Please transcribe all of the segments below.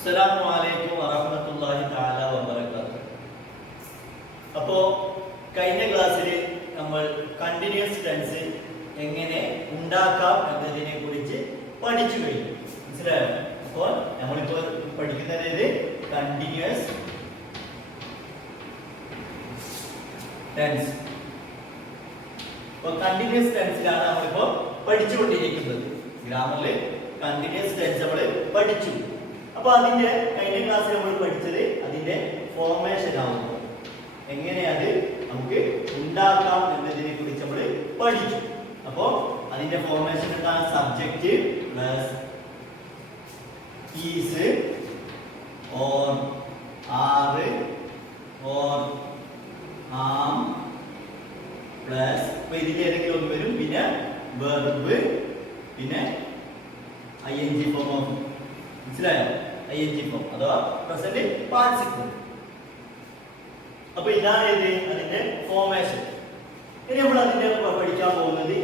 അസ്സലാമു അലൈക്കും വറഹ്മത്തുള്ളാഹി തആല വബറകാതുഹു. അപ്പോൾ കഴിഞ്ഞ ക്ലാസ്സിൽ നമ്മൾ കണ്ടിന്യൂസ് ടെൻസ് എങ്ങനെ ഉണ്ടാക്കാം എന്നതിനെ കുറിച്ച് പഠിച്ചു കഴിഞ്ഞു. മനസ്സിലായോ? അപ്പോൾ നമ്മളിപ്പോൾ പഠിക്കുന്നത് കണ്ടിന്യൂസ് ടെൻസ്. അപ്പോൾ കണ്ടിന്യൂസ് ടെൻസിലാണ് നമ്മളിപ്പോൾ പഠിച്ചുകൊണ്ടിരിക്കുന്നത്. ഗ്രാമറിൽ കണ്ടിന്യൂസ് ടെൻസ് നമ്മൾ പഠിച്ചു. അപ്പോൾ അതിന്റെ കഴിഞ്ഞ ക്ലാസ്സിൽ നമ്മൾ പഠിച്ചത് അതിന്റെ ഫോർമേഷൻ ആവുന്നു, എങ്ങനെ അത് നമുക്ക് ഉണ്ടാക്കാം എന്നതിനെ കുറിച്ച് നമ്മൾ പഠിച്ചു. അപ്പോൾ അതിന്റെ ഫോർമേഷൻ എന്താണ്? Subject plus is or are or am plus ഇതിൽ ഏതെങ്കിലും ഒന്ന് വരും, പിന്നെ വെർബ്, പിന്നെ ing ഫോം ഓഫ്, മനസ്സിലായോ? ing ഫോം അഥവാ പ്രസന്റ് പാർട്ടിസിപ്പിൾ. അപ്പൊ ഇതാണ് അതിന്റെ ഫോർമേഷൻ. ഇനി നമ്മൾ അതിന്റെ പഠിക്കാൻ പോകുന്നത്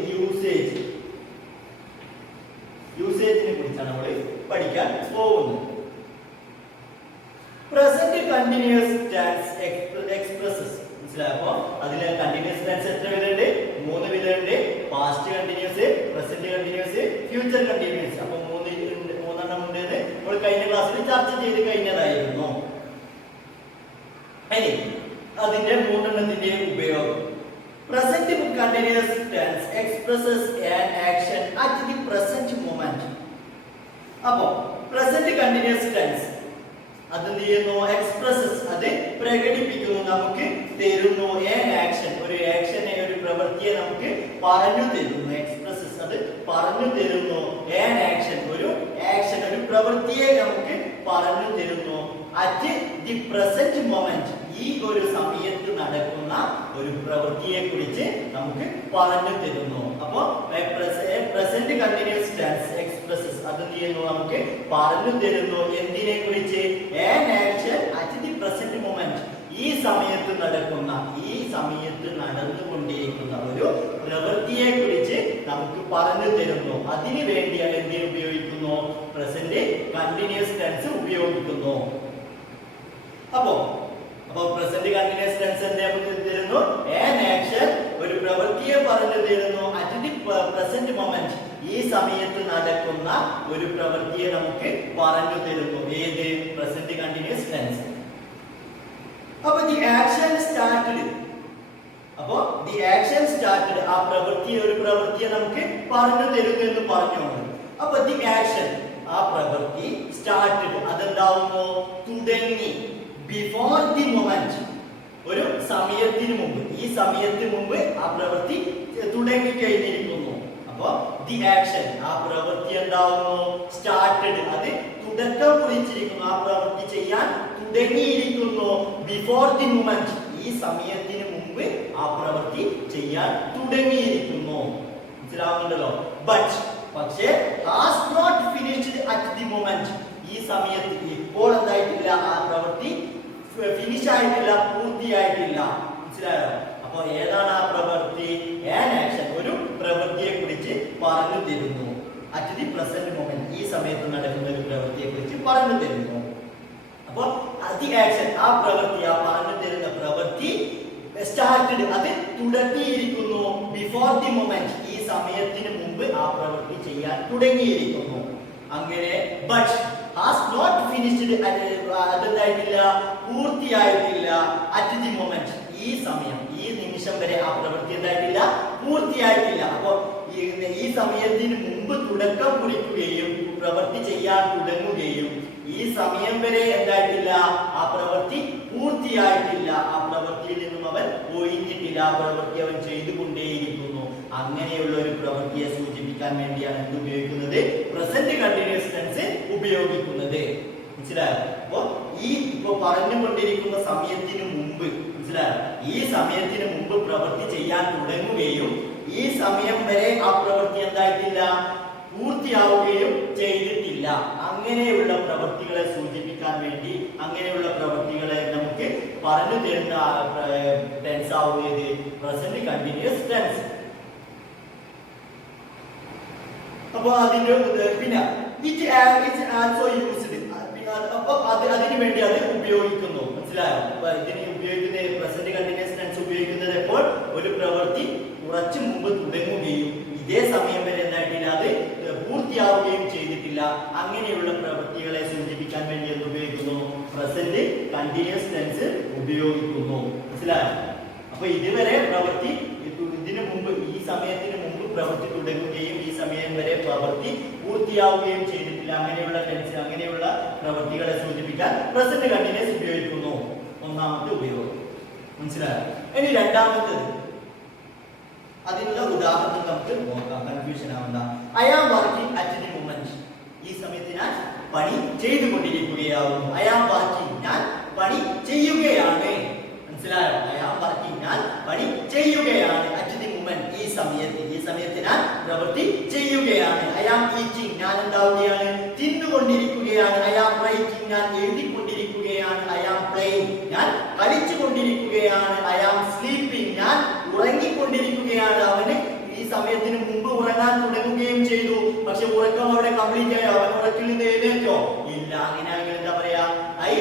യൂസേജിനെ കുറിച്ചാണ് നമ്മൾ പഠിക്കാൻ പോകുന്നത്. പ്രസന്റ് കണ്ടിന്യൂസ് ടെൻസ് എക്സ്പ്രസസ്, മനസ്സിലായപ്പോ അതിലെ കണ്ടിന്യൂസ് ടെൻസ് എത്ര വിധമുണ്ട്? 3 വിധമുണ്ട്. Past continuous, present continuous, future continuous. അപ്പൊ മൂന്നെണ്ണം ഉണ്ട്. നമ്മൾ കഴിഞ്ഞ ക്ലാസ്സിൽ ചർച്ച ചെയ്ത് കഴിഞ്ഞതായിരുന്നു. ഇനി അതിന്റെ 3 ഉപയോഗം. Present continuous tense expresses an action at the present moment. അപ്പോ പ്രസന്റ് കണ്ടിന്യൂസ് ടെൻസ് അത് എന്ത് ചെയ്യുന്നു? എക്സ്പ്രസസ്, അത് പ്രകടിപ്പിക്കുന്നു, നമുക്ക് തരുന്നു. ആൻ ആക്ഷൻ, ഒരു ആക്ഷനെ, ഒരു പ്രവൃത്തിയെ നമുക്ക് പറഞ്ഞു തരുന്നു. എക്സ്പ്രസസ്, അത് പറഞ്ഞു തരുന്നു. ആൻ ആക്ഷൻ, ഒരു ആക്ഷൻ, ഒരു പ്രവൃത്തിയെ നമുക്ക് പറഞ്ഞു തരുന്നു. അറ്റ് ദി പ്രസന്റ് മൊമെന്റ്, ഈ ഒരു സമയത്ത് നടക്കുന്ന ഒരു പ്രവൃത്തിയെ കുറിച്ച് നമുക്ക് പറഞ്ഞു തരുന്നു. അപ്പോ പ്രസന്റ് കണ്ടിന്യൂസ് ടെൻസ് എക്സ്പ്രസസ് അത് എന്ത് ചെയ്യുന്നു? നമുക്ക് പറഞ്ഞു തരുന്നു. എന്തിനെ കുറിച്ച്? An action at the present moment, ഈ സമയത്ത് നടന്നുകൊണ്ടിരിക്കുന്ന ഒരു പ്രവൃത്തിയെ കുറിച്ച് നമുക്ക് പറഞ്ഞു തരുന്നു. അതിനു വേണ്ടിയാണ് എന്തിനു ഉപയോഗിക്കുന്നു? പ്രസന്റ് കണ്ടിന്യൂസ് ടെൻസ് ഉപയോഗിക്കുന്നു. അപ്പോ പ്രസന്റ് കണ്ടിന്യൂസ് ടെൻസ് എന്ത് തരുന്നു? ആൻ ആക്ഷൻ, ഒരു പ്രവൃത്തിയെ പറഞ്ഞു തരുന്നു. അറ്റ് ദി പ്രസന്റ് മൊമെന്റ്, ഈ സമയത്ത് നടക്കുന്ന ഒരു പ്രവൃത്തിയെ നമുക്ക് പറഞ്ഞു തരുന്നു. ഏത്? Present continuous tense. അപ്പൊ ദി ആക്ഷൻ സ്റ്റാർട്ടഡ്, ആ ഒരു പ്രവൃത്തിയെ നമുക്ക് പറഞ്ഞു തരുന്നു എന്ന് പറഞ്ഞോളൂ. അപ്പൊ ദി ആക്ഷൻ, ആ പ്രവൃത്തി സ്റ്റാർട്ടഡ്, അതെന്താവുന്നു? തുടങ്ങി. ബിഫോർ ദി മൊമെന്റ്, ഒരു സമയത്തിന് മുമ്പ്, ഈ സമയത്തിന് മുമ്പ് ആ പ്രവൃത്തി തുടങ്ങി കഴിഞ്ഞിരിക്കുന്നു. അപ്പൊ ദി ആക്ഷൻ, ആ പ്രവൃത്തി എന്താവുന്നു? സ്റ്റാർട്ടഡ്, അത് തുടക്കം കുറിച്ചിരിക്കുന്നു, ആ പ്രവൃത്തി ചെയ്യാൻ തുടങ്ങിയിരിക്കുന്നു. ബിഫോർ ദി മൊമെന്റ്, ഈ സമയത്തിന് മുമ്പ് ആ പ്രവൃത്തി ചെയ്യാൻ തുടങ്ങിയിരിക്കുന്നു. മനസ്സിലാവുന്നുണ്ടല്ലോ? പക്ഷേ has not finished at the moment, ഈ സമയത്ത് ഇപ്പോൾ എന്തായിട്ടില്ല? ആ പ്രവൃത്തി ഫിനിഷ് ആയിട്ടില്ല, പൂർത്തിയായിട്ടില്ല. മനസ്സിലായോ? അപ്പൊ ഏതാണ് ആ പ്രവൃത്തി? ആൻ ആക്ഷൻ, ഒരു പ്രവൃത്തിയെ കുറിച്ച് പറഞ്ഞു തരുന്നു. അറ്റ് ദി പ്രസന്റ് മൊമെന്റ്, ഈ സമയത്ത് നടക്കുന്ന ഒരു പ്രവൃത്തിയെ കുറിച്ച് പറഞ്ഞു തരുന്നു. അപ്പൊ ദി ആക്ഷൻ, ആ പ്രവൃത്തി, ആ പറഞ്ഞു തരുന്ന പ്രവൃത്തി സ്റ്റാർട്ടഡ്, അത് തുടങ്ങിയിരിക്കുന്നു. ബിഫോർ ദി മൊമെന്റ്, ഈ സമയത്തിന് മുമ്പ് ആ പ്രവൃത്തി ചെയ്യാൻ തുടങ്ങിയിരിക്കുന്നു. അങ്ങനെ ബട്ട് ഹാസ് നോട്ട് ഫിനിഷ്ഡ്, അതെന്തായിട്ടില്ല? പൂർത്തിയായിട്ടില്ല. അറ്റ് ദി മൊമെന്റ്, ഈ സമയം, ഈ നിമിഷം വരെ ആ പ്രവൃത്തി എന്തായിട്ടില്ല? പൂർത്തിയായിട്ടില്ല. അപ്പൊ ഈ സമയത്തിന് മുമ്പ് തുടക്കം കുറിക്കുകയും പ്രവൃത്തി ചെയ്യാൻ തുടങ്ങുകയും ഈ സമയം വരെ എന്തായിട്ടില്ല? ആ പ്രവൃത്തി പൂർത്തിയായിട്ടില്ല. ആ പ്രവൃത്തിയിൽ നിന്നും അവൻ ഒഴിഞ്ഞിട്ടില്ല, ആ പ്രവൃത്തി അവൻ ചെയ്തുകൊണ്ടേയിരിക്കുന്നു. അങ്ങനെയുള്ള ഒരു പ്രവൃത്തിയെ സൂചിപ്പിക്കാൻ വേണ്ടിയാണ് എന്ത് ഉപയോഗിക്കുന്നത്? പ്രസന്റ് കണ്ടിന്യൂസ് ടെൻസ് ഉപയോഗിക്കുന്നത്. മനസ്സിലായോ? അപ്പൊ ഇപ്പൊ പറഞ്ഞുകൊണ്ടിരിക്കുന്ന സമയത്തിന് മുമ്പ്, മനസ്സിലായോ? ഈ സമയത്തിന് മുമ്പ് പ്രവൃത്തി ചെയ്യാൻ തുടങ്ങുകയും ഈ സമയം വരെ ആ പ്രവൃത്തി എന്തായിട്ടില്ല? പൂർത്തിയാവുകയും ചെയ്തിട്ടില്ല. അങ്ങനെയുള്ള പ്രവൃത്തികളെ സൂചിപ്പിക്കാൻ വേണ്ടി, അങ്ങനെയുള്ള പ്രവൃത്തികളെ നമുക്ക് പറഞ്ഞു തരുന്ന ടെൻസ് ആവുന്നത് പ്രസന്റ് കണ്ടിന്യൂസ് ടെൻസ്. അപ്പൊ അതിന്റെ പിന്നെ it is also used. അപ്പൊ അതിനു വേണ്ടി അത് ഉപയോഗിക്കുന്നു. മനസ്സിലായോ? അപ്പൊ ഇതിന് ഉപയോഗിക്കുന്ന പ്രസന്റ് കണ്ടിന്യൂസ് ടെൻസ് ഉപയോഗിക്കുന്നത് എപ്പോൾ ഒരു പ്രവൃത്തി കുറച്ചു മുമ്പ് തുടങ്ങുകയും ഇതേ സമയം വരെ എന്തായിട്ടില്ല അത് പൂർത്തിയാവുകയും ചെയ്തിട്ടില്ല, അങ്ങനെയുള്ള പ്രവൃത്തികളെ സൂചിപ്പിക്കാൻ വേണ്ടി എന്ത് ഉപയോഗിക്കുന്നു? പ്രസന്റ് കണ്ടിന്യൂസ് ടെൻസ് ഉപയോഗിക്കുന്നു. മനസ്സിലായോ? അപ്പൊ ഇതുവരെ പ്രവൃത്തി ഇതിനു മുമ്പ് ഈ സമയത്തിന് മുമ്പ് പ്രവൃത്തി തുടങ്ങുകയും ഈ സമയം വരെ പ്രവൃത്തി പൂർത്തിയാവുകയും ചെയ്തിട്ടില്ല, അങ്ങനെയുള്ള ടെൻസ് അങ്ങനെയുള്ള പ്രവൃത്തികളെ സൂചിപ്പിക്കാൻ പ്രസന്റ് കണ്ടിന്യൂസ് ഉപയോഗിക്കുന്നു. ഒന്നാമത്തെ ഉപയോഗം. മനസ്സിലായോ? ഇനി രണ്ടാമത്തേത്, അതിനുള്ള ഉദാഹരണം നമുക്ക് നോക്കാം, കൺഫ്യൂഷൻ ആവണ്ട. I am working at the moment. ഈ സമയത്ത് ഞാൻ പണി ചെയ്തുകൊണ്ടിരിക്കുകയാവുന്നു. ഐ ആം വർക്കിംഗ്, ഞാൻ പണി ചെയ്യുകയാണ്. മനസ്സിലായോ? ഐ ആം വർക്കിംഗ്, ഞാൻ പണി ചെയ്യുകയാണ്. അറ്റ് ദി മൊമെന്റ്, ഈ സമയത്ത് ഞാൻ പ്രവൃത്തി ചെയ്യുകയാണ്. ഐ ആം ഈറ്റിംഗ്, ഞാൻ എന്താവുകയാണ്? തിന്നുകൊണ്ടിരിക്കുകയാണ്. ഐ ആം റൈറ്റിംഗ്, ഞാൻ എഴുതിക്കൊണ്ടിരിക്കുകയാണ്. ഐ ആം പ്ലേയിങ്, ഞാൻ കളിച്ചുകൊണ്ടിരിക്കുകയാണ്. ഐ ആം സ്ലീപ്പിംഗ്, ഞാൻ ഉറങ്ങിക്കൊണ്ടിരിക്കുകയാണ്. അവന് ഈ സമയത്തിന് മുമ്പ് ഉറങ്ങാൻ തുടങ്ങുകയും ചെയ്തു, പക്ഷെ ഉറക്കം അവിടെ കംപ്ലീറ്റ് ആയോ? അവൻ ഉറക്കിൽ നിന്ന് എഴുന്നേറ്റോ? ഇല്ല. അങ്ങനെയാണെങ്കിൽ എന്താ പറയാ? ഐ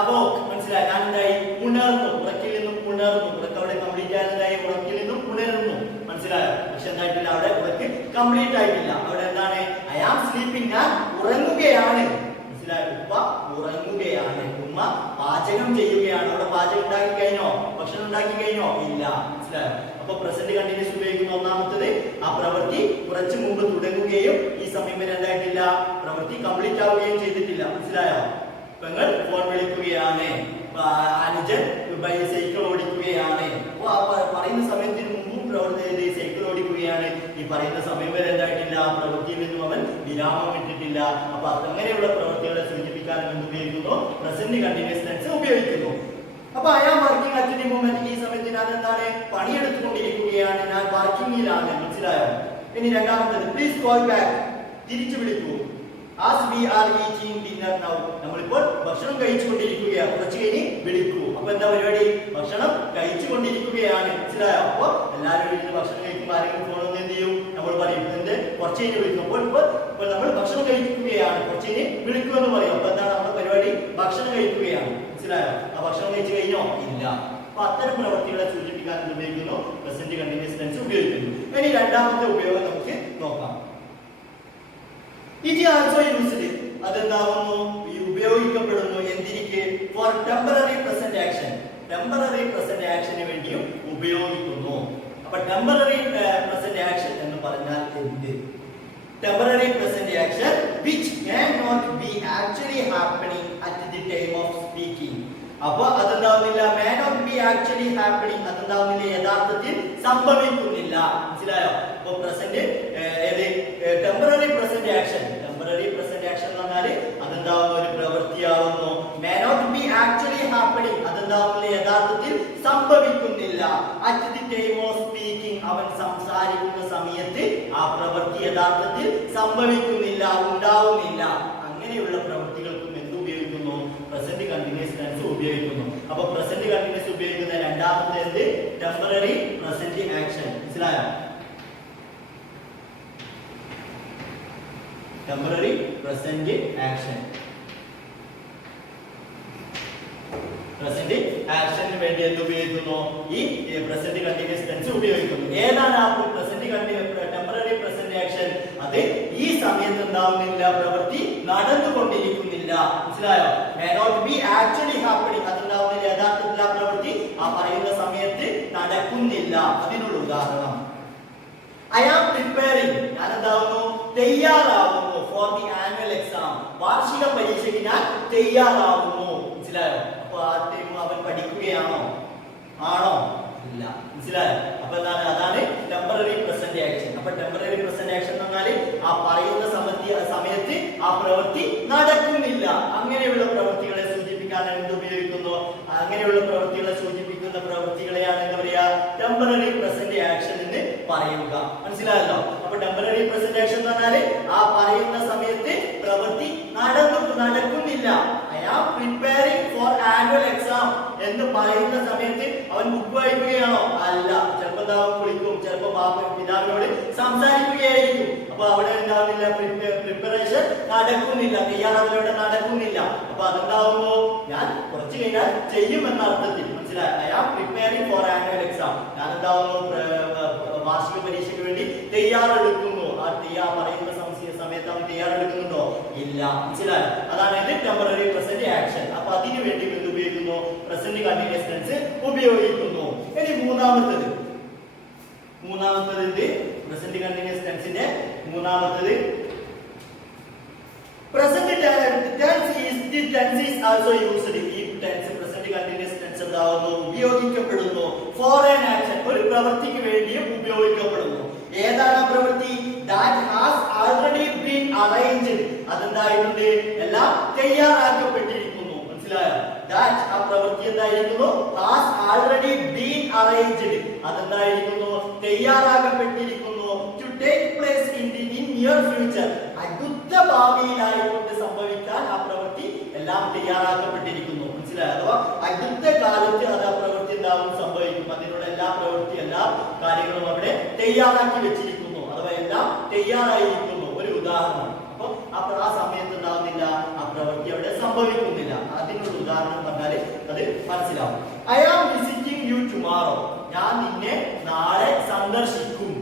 അവോക്ക്. മനസ്സിലായി? ഞാൻ എന്തായി? ഉണർന്നു. ഉറക്കിൽ നിന്നും ഉണർന്നു. ഉറക്കം അവിടെ കംപ്ലീറ്റ് ആയതായി, ഉറക്കിൽ നിന്നും ഉണർന്നു. മനസ്സിലായോ? പക്ഷെ എന്തായിട്ടില്ല, അവിടെ ഉറക്ക് കംപ്ലീറ്റ് ആയിട്ടില്ല. അവിടെ എന്താണ്? ഐ ആം സ്ലീപ്പിംഗ്, ഞാൻ ഉറങ്ങുകയാണ്. മനസ്സിലായോ? ഉപ്പ ഉറങ്ങുകയാണ്. ഉമ്മ പാചകം ചെയ്യുകയാണ്. അവിടെ പാചകം ഉണ്ടാക്കി കഴിഞ്ഞോ? ഭക്ഷണം ഉണ്ടാക്കി കഴിഞ്ഞോ? ഇല്ല. മനസ്സിലായോ? അപ്പൊ പ്രസന്റ് കണ്ടിന്യൂസ് ഉപയോഗിക്കുന്ന ഒന്നാമത്തത്, ആ പ്രവൃത്തി കുറച്ചു മുമ്പ് തുടങ്ങുകയും ഈ സമയം വരെ എന്തായിട്ടില്ല, പ്രവൃത്തി കംപ്ലീറ്റ് ആവുകയും ചെയ്തിട്ടില്ല. മനസ്സിലായോ? പെങ്ങൾ ഫോൺ വിളിക്കുകയാണ്. അനുജൻ സൈക്കിൾ ഓടിക്കുകയാണ്. പറയുന്ന സമയത്തിന് മുമ്പും സൈക്കിൾ ഓടിക്കുകയാണ്. ഈ പറയുന്ന സമയം വരെ എന്തായിട്ടില്ല, പ്രവൃത്തിയിൽ നിന്നും അവൻ വിരാമം ഇട്ടിട്ടില്ല. അപ്പൊ അങ്ങനെയുള്ള പ്രവൃത്തികളെ സൂചിപ്പിക്കാൻ എന്ത് ഉപയോഗിക്കുന്നു? പ്രസന്റ് കണ്ടിന്യൂസ് ടെൻസ് ഉപയോഗിക്കുന്നു. അപ്പൊ I am working at the moment, ഈ സമയത്ത് ഞാൻ എന്താണ്? പണിയെടുത്തുകൊണ്ടിരിക്കുകയാണ്, ഞാൻ വർക്കിംഗിലാണ്. മനസ്സിലായോ? ഇനി രണ്ടാമത്തേത്, പ്ലീസ് കോൾ ബാക്ക്, തിരിച്ചു വിളിക്കൂ. As we are eating dinner now, നമ്മളിപ്പോൾ ഭക്ഷണം കഴിച്ചുകൊണ്ടിരിക്കുകയാണ്. കുറച്ച് കഴിഞ്ഞ് വിളിക്കൂ. അപ്പൊ എന്താ പരിപാടി? ഭക്ഷണം കഴിച്ചുകൊണ്ടിരിക്കുകയാണ്. മനസ്സിലായോ? അപ്പൊ എല്ലാവരും വീട്ടിൽ ഭക്ഷണം കഴിക്കുമ്പോൾ ആരെങ്കിലും ഫോൺ ഒന്ന് എന്ത് ചെയ്യും? നമ്മൾ പറയും എന്ത്? കുറച്ച് കഴിഞ്ഞ് വിളിക്കും. അപ്പോൾ നമ്മൾ ഭക്ഷണം കഴിക്കുകയാണ്, കുറച്ച് കഴിഞ്ഞ് വിളിക്കൂ എന്ന് പറയും. അപ്പൊ എന്താണ് നമ്മുടെ പരിപാടി? ഭക്ഷണം കഴിക്കുകയാണ്. മനസ്സിലായോ? ആ ഭക്ഷണം കഴിച്ചു കഴിഞ്ഞോ? ഇല്ല. അപ്പൊ അത്തരം പ്രവൃത്തികളെ സൂചിപ്പിക്കാൻ ഉപയോഗിക്കുന്നു, പ്രസന്റ് കണ്ടിന്യൂസ് ടെൻസ് ഉപയോഗിക്കുന്നു. ഇനി രണ്ടാമത്തെ ഉപയോഗം നമുക്ക് നോക്കാം. ഇറ്റ് ആൾസോ യൂസ്ഡ്, അതെന്താവുന്നു? ഈ ഉപയോഗിക്കപ്പെടുന്നു എന്തിരിക്കെ? For temporary present action, temporary present ആക്ഷന് വേണ്ടിയും ഉപയോഗിക്കുന്നു. അപ്പൊ ടെമ്പററി പ്രസന്റ് ആക്ഷൻ എന്ന് പറഞ്ഞാൽ എന്ത്? Temporary present action which cannot be actually happening at the time of speaking. അപ്പൊ അതെന്താവുന്നില്ല? may not be actually happening, അതെന്താവുന്നില്ല? യഥാർത്ഥത്തിൽ സംഭവിക്കുന്നില്ല. മനസ്സിലായോ? അപ്പൊ present temporary present action, temporary present action എന്ന് പറഞ്ഞാൽ അതെന്താവുന്ന ഒരു പ്രവൃത്തിയാവുന്നു. may not be actually happening, അതെന്താവുന്നില്ല? യഥാർത്ഥത്തിൽ സംഭവിക്കുന്നില്ല. at the time of speaking, അവൻ സംസാരിക്കുന്ന സമയത്ത് ആ പ്രവൃത്തി യഥാർത്ഥത്തിൽ സംഭവിക്കുന്നില്ല, ഉണ്ടാവുന്നില്ല. അങ്ങനെയുള്ള പ്രവൃത്തികൾക്കും എന്ത് ഉപയോഗിക്കുന്നു? പ്രസന്റ് കണ്ടിന്യൂസ് ടെൻസ് ഉപയോഗിക്കുന്നു. അപ്പൊ പ്രസന്റ് കണ്ടിന്യൂസ് ഉപയോഗിക്കുന്ന രണ്ടാമത്തെ എന്ത്? Temporary present action. മനസ്സിലായോ? ടെമ്പററി പ്രസന്റ് ആക്ഷൻ, പ്രസന്റ് ആക്ഷന് വേണ്ടി എന്ത് ഉപയോഗിക്കുന്നു? ഈ പ്രസന്റ് കണ്ടിന്യൂസ് ടെൻസ് ഉപയോഗിക്കുന്നു. ഏതാണ് ആ പ്രസന്റ് ടെമ്പററി പ്രസന്റ് ആക്ഷൻ? അത് ഈ സമയത്ത് ഉണ്ടാവുന്നില്ല, പ്രവൃത്തി നടന്നുകൊണ്ടിരിക്കുന്നില്ല. മനസ്സിലായോ? may not be actually happening, അതുണ്ടാവുന്നില്ല, യഥാർത്ഥത്തിൽ ആ പ്രവൃത്തി ആ പറയുന്ന സമയത്ത് നടക്കുന്നില്ല. അതിനുള്ള ഉദാഹരണം, ഐ ആം പ്രിപ്പയറിംഗ്, ഞാൻ എന്താവുന്നു? തയ്യാറാവുന്നു. ഫോർ ദി ആനുവൽ എക്സാം, വാർഷിക പരീക്ഷയ്ക്ക് ഞാൻ തയ്യാറാവുന്നു. മനസ്സിലായോ? അപ്പൊ ആ ടൈം അവൻ പഠിക്കുകയാണോ? ആണോ? ഇല്ല. മനസ്സിലായോ? അപ്പൊ എന്താണ്? അതാണ് ടെമ്പററി പ്രസന്റ് ആക്ഷൻ. അപ്പൊ ടെമ്പററി പ്രസന്റ് ആക്ഷൻ എന്ന് പറഞ്ഞാൽ ആ പറയുന്ന സമയത്ത് ആ പ്രവൃത്തി നടക്കുന്നില്ല. അങ്ങനെയുള്ള പ്രവൃത്തികളെ സൂചിപ്പിക്കാൻ എന്ത് ഉപയോഗിക്കുന്നു? അങ്ങനെയുള്ള പ്രവൃത്തികളെ സൂചിപ്പിക്കുന്ന പ്രവൃത്തികളെയാണ് എന്താ പറയാ? ടെമ്പററി പ്രസന്റ് ആക്ഷൻ എന്ന് പറയുക. മനസ്സിലായല്ലോ? അപ്പൊ ടെമ്പററി പ്രസന്റ് ആക്ഷൻ എന്ന് പറഞ്ഞാൽ ആ പറയുന്ന സമയത്ത് പ്രവൃത്തി നടക്കുന്നില്ല. I am preparing for annual exam എന്ന് പറയുന്ന സമയത്ത് അവൻ ബുക്ക് വായിക്കുകയാണോ? അല്ല. ചിലപ്പോൾ എന്താവും, കുളിക്കും, ചിലപ്പോൾ പിതാവിനോട് സംസാരിക്കുകയായിരിക്കും. അപ്പൊ അവിടെ എന്താവുന്നില്ല, പ്രിപ്പറേഷൻ നടക്കുന്നില്ല, തയ്യാറെടുപ്പ് നടക്കുന്നില്ല. അപ്പൊ അതെന്താവുമ്പോ ഞാൻ കുറച്ച് കഴിഞ്ഞാൽ ചെയ്യുമെന്ന അർത്ഥത്തിൽ മനസ്സിലായി. I am preparing for annual exam. ഞാൻ എന്താവുന്നു, വാർഷിക പരീക്ഷയ്ക്ക് വേണ്ടി തയ്യാറെടുക്കുന്നു. ആ പറയുന്ന സമയത്ത് അവൻ തയ്യാറെടുക്കുന്നുണ്ടോ? ഇല്ല. മനസ്സിലായി. അതാണ് ഇത് ടെമ്പററി പ്രസന്റ് ആക്ഷൻ. അപ്പൊ അതിനു വേണ്ടി എന്ത് ഉപയോഗിക്കുന്നു? പ്രസന്റ് കണ്ടിന്യൂസ് ടെൻസ് ഉപയോഗിക്കുന്നു. ഇനി മൂന്നാമത്തത് പ്രസന്റ് കണ്ടിന്യൂസ് ടെൻസിന്റെ മൂന്നാമത്തത് present tense is also used. ഈ ടെൻസ് പ്രസന്റ് കണ്ടിന്യൂസ് ടെൻസ് എന്താവുന്നു? ഉപയോഗിക്കപ്പെടുന്നു ഫോർ ആൻ ആക്ഷൻ, ഒരു പ്രവൃത്തിക്ക് വേണ്ടിയും ഉപയോഗിക്കപ്പെടുന്നു. ഏതാണ് ആ പ്രവൃത്തി? that has already been arranged. അതെന്തായിട്ടുണ്ട്? എല്ലാം തയ്യാറാക്കപ്പെട്ടിരിക്കുന്നു. മനസ്സിലായോ? that ആ പ്രവൃത്തി എന്തായിരിക്കുന്നു? has already been arranged. അതെന്തായിരിക്കുന്നു? തയ്യാറാക്കപ്പെട്ടിരിക്കുന്നു. to take place in near future. അടുത്ത ഭാവിയിലായിക്കൊണ്ട് സംഭവിക്കാൻ ആ പ്രവൃത്തി എല്ലാം തയ്യാറാക്കപ്പെട്ടിരിക്കുന്നു. മനസ്സിലായോ? അഥവാ അടുത്ത കാലത്ത് അത് ആ പ്രവൃത്തി എന്താവും, സംഭവിക്കും. അതിനുള്ള എല്ലാ കാര്യങ്ങളും അവിടെ തയ്യാറാക്കി വെച്ചിരിക്കുന്നു, അഥവാ എല്ലാം തയ്യാറായിരിക്കുന്നു. ഒരു ഉദാഹരണം. അപ്പൊ ആ സമയത്ത് ഉണ്ടാവുന്നില്ല, ആ പ്രവൃത്തി അവിടെ സംഭവിക്കുന്നില്ല. അതിനുള്ള ഉദാഹരണം പറഞ്ഞാൽ അത് മനസ്സിലാവും. I am visiting you tomorrow. ഞാൻ നിന്നെ നാളെ സന്ദർശിക്കും.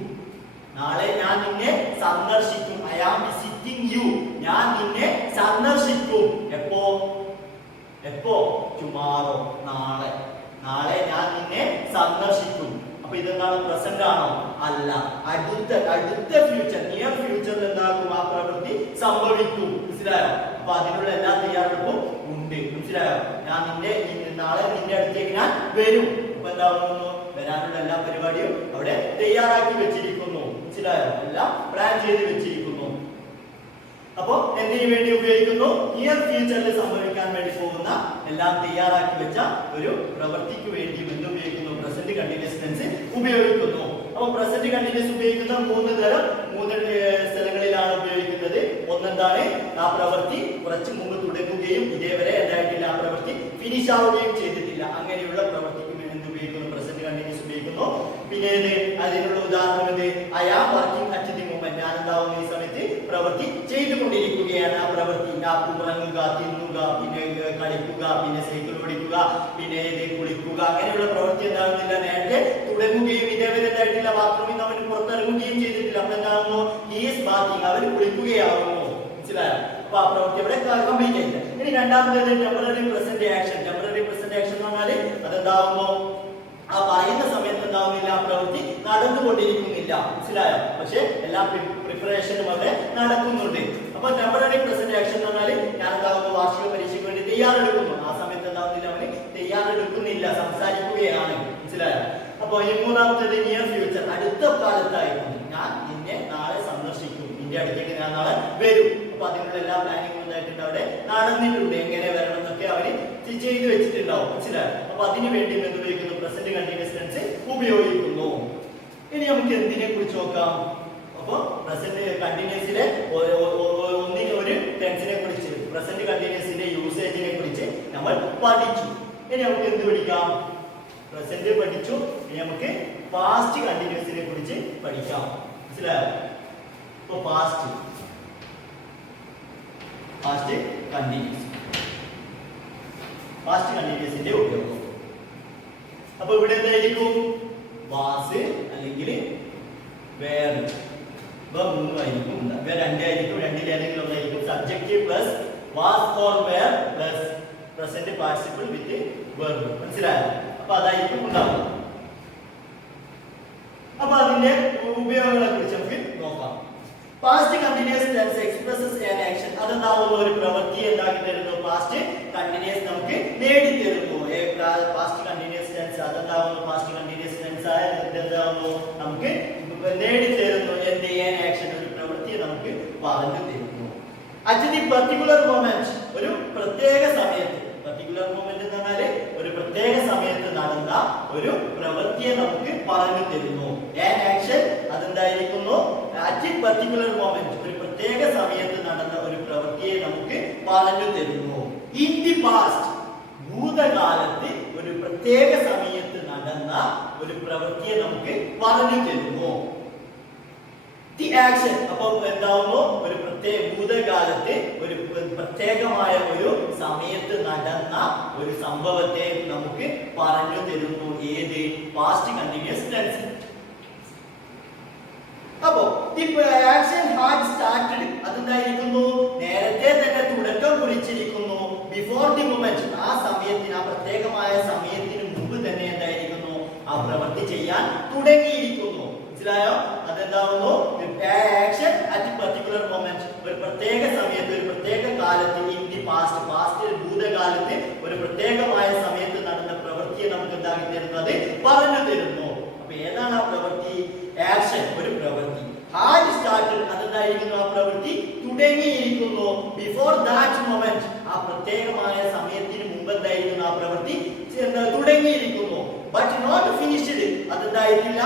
നാളെ ഞാൻ നിന്നെ സന്ദർശിക്കും. I am visiting you. ഞാൻ നിന്നെ സന്ദർശിക്കും. എപ്പോ? ടുമാറോ, നാളെ. നാളെ ഞാൻ നിന്നെ സന്ദർശിക്കും. അപ്പൊ ഇതെന്താണ്? പ്രസന്റ് ആണോ? അല്ല. അടുത്ത ഫ്യൂച്ചർ, നിയർ ഫ്യൂച്ചറിൽ എന്താകും? ആ പ്രവൃത്തി സംഭവിക്കും. മനസ്സിലായോ? അപ്പൊ അതിനുള്ള എല്ലാ തയ്യാറെടുപ്പും ഉണ്ട്. മനസ്സിലായോ? ഞാൻ നാളെ നിന്റെ അടുത്തേക്ക് ഞാൻ വരും. അപ്പൊ എന്താകുന്നു? വരാനുള്ള എല്ലാ പരിപാടിയും അവിടെ തയ്യാറാക്കി വെച്ചിരിക്കുന്നു. മനസ്സിലായോ? എല്ലാം പ്ലാൻ ചെയ്ത് വെച്ചിരിക്കുന്നു. അപ്പൊ എന്തിനു വേണ്ടി ഉപയോഗിക്കുന്നു? നിയർ ഫ്യൂച്ചറിൽ സംഭവിക്കാൻ വേണ്ടി പോകുന്ന എല്ലാം തയ്യാറാക്കി വെച്ച ഒരു പ്രവൃത്തിക്ക് വേണ്ടി എന്ത് ഉപയോഗിക്കുന്നു? പ്രസന്റ് കണ്ടിന്യൂസ് ടെൻസ് ഉപയോഗിക്കുന്നു. അപ്പൊ പ്രസന്റ് കണ്ടിന്യൂസ് ഉപയോഗിക്കുന്ന മൂന്ന് സ്ഥലങ്ങളിലാണ് ഉപയോഗിക്കുന്നത്. ഒന്നെന്താണ്? ആ പ്രവൃത്തി കുറച്ച് മുമ്പ് തുടങ്ങുകയും ഇതേവരെ എന്തായിട്ടില്ല, ആ പ്രവൃത്തി ഫിനിഷ് ആവുകയും ചെയ്തിട്ടില്ല. അങ്ങനെയുള്ള പ്രവൃത്തിക്ക് വേണ്ടി എന്ത് ഉപയോഗിക്കുന്നു? പ്രസന്റ് കണ്ടിന്യൂസ് ഉപയോഗിക്കുന്നു. പിന്നെ അതിനുള്ള ഉദാഹരണം എന്ത്? I am working at the moment. ഞാൻ എന്താവുന്നു? ഈ സമയത്ത് പ്രവൃത്തി ചെയ്തുകൊണ്ടിരിക്കുകയാണ്. ആ പ്രവൃത്തി ഉറങ്ങുക, തിന്നുക, പിന്നെ കളിക്കുക, പിന്നെ സൈക്കിൾ ഓടിക്കുക, പിന്നെ കുളിക്കുക, അങ്ങനെയുള്ള പ്രവൃത്തി എന്താകുന്നില്ല, നേരത്തെ തുടങ്ങുകയും ഇതേവരെ എന്തായിട്ടില്ല, ബാത്റൂമിൽ നിന്ന് അവന് പുറത്തിറങ്ങുകയും ചെയ്തിട്ടില്ല. അപ്പൊ എന്താകുന്നു? He's bathing. അവർ കുളിക്കുകയാകുന്നു. മനസ്സിലായോ? അപ്പൊ ആ പ്രവൃത്തി അവിടെ കംപ്ലീറ്റ് ആയില്ല. ഇനി രണ്ടാമത്തേത് temporary present action. Temporary present action എന്ന് പറഞ്ഞാല് അതെന്താകുമ്പോ ആ പറയുന്ന സമയത്ത് എന്താവുന്നില്ല, ആ പ്രവൃത്തി നടന്നുകൊണ്ടിരിക്കുന്നില്ല. മനസ്സിലായോ? പക്ഷെ എല്ലാ പ്രിപ്പറേഷനും അവിടെ നടക്കുന്നുണ്ട്. അപ്പൊ ടെമ്പററി പ്രസന്റ് ആക്ഷൻ എന്ന് പറഞ്ഞാൽ ഞാൻ എന്താവുന്നു? വാർഷിക പരീക്ഷയ്ക്ക് വേണ്ടി തയ്യാറെടുക്കുന്നു. ആ സമയത്ത് എന്താവുന്നില്ല, അവന് തയ്യാറെടുക്കുന്നില്ല, സംസാരിക്കുകയാണ്. മനസ്സിലായോ? അപ്പൊ ഈ മൂന്നാമത്തേത് നിയർ ഫ്യൂച്ചർ, അടുത്ത കാലത്തായിരുന്നു. ഞാൻ നിന്നെ നാളെ സന്ദർശിക്കും, നിന്റെ അടുത്തേക്ക് ഞാൻ നാളെ വരും. അപ്പൊ അതിനുള്ള എല്ലാ പ്ലാനിങ്ങും ഉണ്ടായിട്ടുണ്ട്, അവിടെ നടന്നിട്ടുണ്ട്. എങ്ങനെ വരണം എന്നൊക്കെ അവര് ചെയ്തു വെച്ചിട്ടുണ്ടാവും. മനസ്സിലായോ? അപ്പൊ അതിനു വേണ്ടി എന്ത് ഉപയോഗിക്കുന്നു? പ്രസന്റ് കണ്ടിന്യൂസ് ടെൻസ് ഉപയോഗിക്കുന്നു. ഇനി നമുക്ക് എന്തിനെ കുറിച്ച് നോക്കാം? അപ്പൊ പ്രസന്റ് കണ്ടിന്യൂസിലെ ഒരു ടെൻസിനെ കുറിച്ച്, പ്രസന്റ് കണ്ടിന്യൂസിന്റെ യൂസേജിനെ കുറിച്ച് നമ്മൾ പഠിച്ചു. ഇനി നമുക്ക് എന്ത് പഠിക്കാം? പ്രസന്റ് പഠിച്ചു. ഇനി നമുക്ക് പാസ്റ്റ് കണ്ടിന്യൂസിനെ കുറിച്ച് പഠിക്കാം. മനസ്സിലായോ? ഇപ്പൊ പാസ്റ്റ് കണ്ടിന്യൂസിന്റെ ഉപയോഗം. അപ്പൊ ഇവിടെ എന്തായിരിക്കും? വാസ് അല്ലെങ്കിൽ വേർ മൂന്നായിരിക്കും, രണ്ടായിരിക്കും, രണ്ടിലേതെങ്കിലും ഒന്നായിരിക്കും. Subjective plus was or were plus present participle with verb. മനസ്സിലായോ? അപ്പൊ അതായിരിക്കും ഉണ്ടാവുക. അപ്പൊ അതിന്റെ ഉപയോഗങ്ങളെ കുറിച്ച് നമുക്ക് നോക്കാം. Past continuous tense expresses an action. അതെന്താവുന്നു? ഒരു പ്രവൃത്തി എന്താക്കി തരുന്നു? പാസ്റ്റ് കണ്ടിന്യൂസ് നമുക്ക് നേടിത്തരുന്നു. പാസ്റ്റ് കണ്ടിന്യൂസ് ടെൻസ് അതെന്താവുന്നു? പാസ്റ്റ് കണ്ടിന്യൂസ് ടെൻസ് എന്താവുന്നു? നമുക്ക് നേടിത്തരുന്നു. എന്ത് ചെയ്യാൻ? ആക്ഷൻ, ഒരു പ്രവൃത്തിയെ നമുക്ക് പറഞ്ഞു തരുന്നു. അറ്റ് ദി പർട്ടിക്കുലർ മൊമെന്റ്, ഒരു പ്രത്യേക സമയത്ത്. പർട്ടിക്കുലർ മൊമെന്റ് എന്ന് പറഞ്ഞാല് ഒരു പ്രത്യേക സമയത്ത് നടന്ന ഒരു പ്രവൃത്തിയെ നമുക്ക് പറഞ്ഞു തരുന്നു. ആൻ ആക്ഷൻ അതെന്തായിരിക്കുന്നു? അറ്റ് ദി പർട്ടിക്കുലർ മൊമെന്റ്, ഒരു പ്രത്യേക സമയത്ത് നടന്ന ഒരു പ്രവൃത്തിയെ നമുക്ക് പറഞ്ഞു തരുന്നു. ഇൻ ദി പാസ്റ്റ്, ഭൂതകാലത്ത് ഒരു ഒരു പ്രത്യേക സമയത്ത് നടന്ന ഒരു പ്രവൃത്തിയെ നമുക്ക് പറഞ്ഞു തരുന്നു. ദി ആക്ഷൻ അപ്പോൾ എന്താവുന്നു? ഒരു പ്രത്യേക ഭൂതകാലത്ത് ഒരു പ്രത്യേകമായ ഒരു സമയത്ത് നടന്ന ഒരു സംഭവത്തെ നമുക്ക് പറഞ്ഞു തരുന്നു. ഏത്? Past continuous tense. അപ്പോ ദി ആക്ഷൻ ഹാഡ് സ്റ്റാർട്ടഡ് അതെന്തായിരിക്കുന്നു? നേരത്തെ തന്നെ തുടക്കം കുറിച്ചിരിക്കുന്നു. ബിഫോർ ദി മൊമെന്റ് ആ സമയത്തിന് ആ പ്രത്യേകമായ സമയത്തിന് മുമ്പ് തന്നെ എന്തായിരിക്കുന്നു? ആ പ്രവൃത്തി ചെയ്യാൻ തുടങ്ങിയിരിക്കുന്നു. മനസ്സിലായോ? അതെന്താവുന്നു? ആക്ഷൻ അറ്റ് പർട്ടിക്കുലർ മൊമെന്റ് ഒരു പ്രത്യേക സമയത്ത് ഒരു പ്രത്യേക കാലത്ത് ഇൻ ദി പാസ്റ്റ് ഭൂതകാലത്ത് ഒരു പ്രത്യേകമായ സമയത്ത് നടന്ന പ്രവൃത്തിയെ നമുക്ക് എന്താക്കി തരുന്നത്? പറഞ്ഞു തരുന്നു. അപ്പൊ ഏതാണ് ആ പ്രവൃത്തി? ആക്ഷൻ ഒരു പ്രവൃത്തി. ഹാഡ് സ്റ്റാർട്ടഡ് അതെന്തായിരിക്കുന്നു? ആ പ്രവൃത്തി തുടങ്ങിയിരിക്കുന്നു. ബിഫോർ ദാറ്റ് മൊമെന്റ് ആ പ്രത്യേകമായ സമയത്തിന് മുമ്പ് എന്തായിരിക്കുന്നു? ആ പ്രവൃത്തി തുടങ്ങിയിരിക്കുന്നു. ബട്ട് നോട്ട് ഫിനിഷ്ഡ് അതെന്തായിട്ടില്ല?